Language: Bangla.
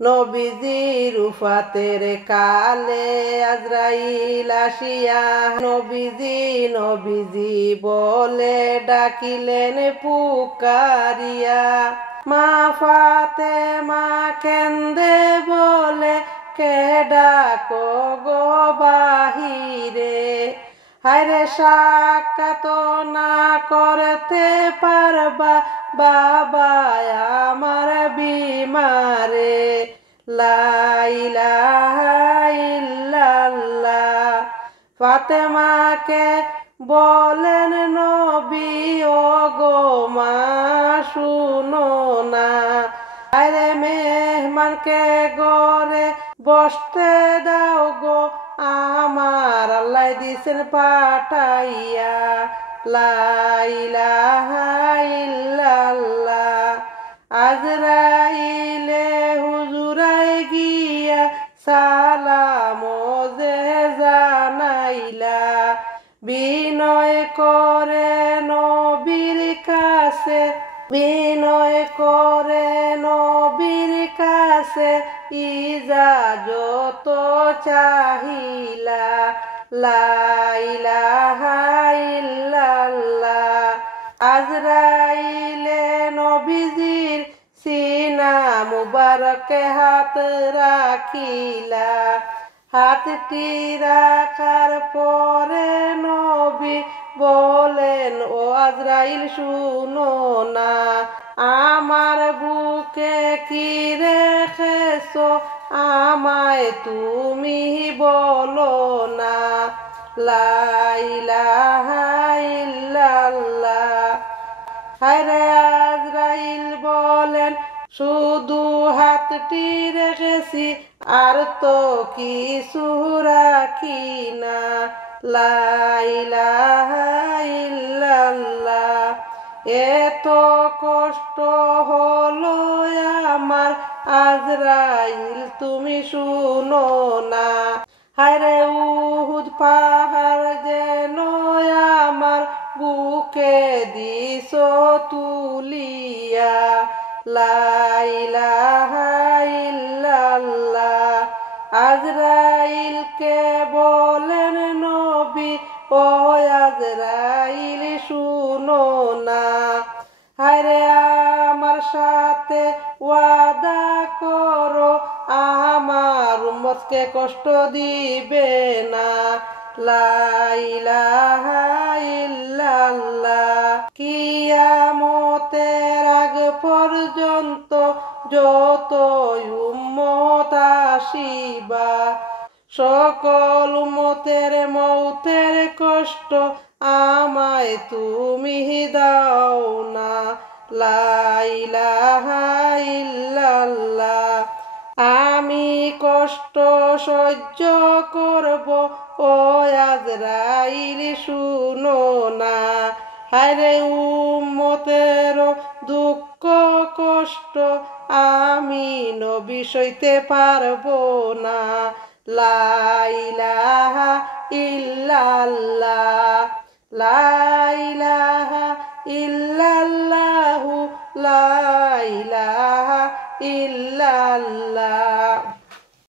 নবীজির উফাতের কালে আজরাইল আসিয়া নবীজি নবীজি বলে ডাকিলেন পুকারিয়া। মা ফাতেমা কেন্দে বলে, কে ডাকো গো বাহিরে। হায়রে সাক্ষাৎ না করতে পারবা বাবা আমার বিমারে। লা ইলাহা ইল্লাল্লাহ। ফাতেমাকে বলেন নবী, ও গো মা শুনো না। আরে মেহমানকে ঘরে বসতে দাও গো, আমার আল্লাহ দিছেন পাঠাইয়া। লা ইলাহা ইল্লাল্লাহ। আজরাইলে হুজুরাই গিয়া সালাম যে জানাইলা। বিনয় করে নবীর কাছে, বিনয় করে নবীর কাছে ইজাজত চাহিলা। লা ইলাহা ইল্লাল্লাহ। আজরাইলে নবীজির সিনা মুবারকে হাত রাখিলা। হাতটি রাখার পরে নবী বলেন, ও আজরাইল শুনো না, আমার বুকে কি রেখেছো আমায় তুমি বলো না। লা ইলাহা ইল্লাল্লাহ। হায়রে আজরাইল বলেন, শুধু হাতটি রেখেছি, আর তো কিছু রাখি না। লা ইলাহা ইল্লাল্লাহ। এত কষ্ট হলো আমার আজরাইল তুমি শুনো না। হায়রে উহুদ পাহাড় যেন আমার বুকে দিছো তুলিয়া। লা ইলাহা ইল্লাল্লাহ। আজরাইলকে বলেন নবী, ও আজরাইল শুনো না। হায়রে আমার সাথে ওয়াদা করো, আমার উম্মতকে কষ্ট দিবে না। লা ইলাহা ইল্লাল্লাহ। কিয়ামতের আগ পর্যন্ত যত উম্মত আসিবা, সকল উম্মতের মৌতের কষ্ট আমায় তুমি দাও না। লা ইলাহা ইল্লাল্লাহ। আমি কষ্ট সহ্য করব, ও আজরাইল শুনো না। হায়রে উম্মতের দুঃখ কষ্ট আমি নবী সইতে পারবো না। লা ইলাহা ইল্লাল্লাহ। লা ইলাহা ইল্লাল্লাহু। লা ইলাহা ইল্লাল্লাহ।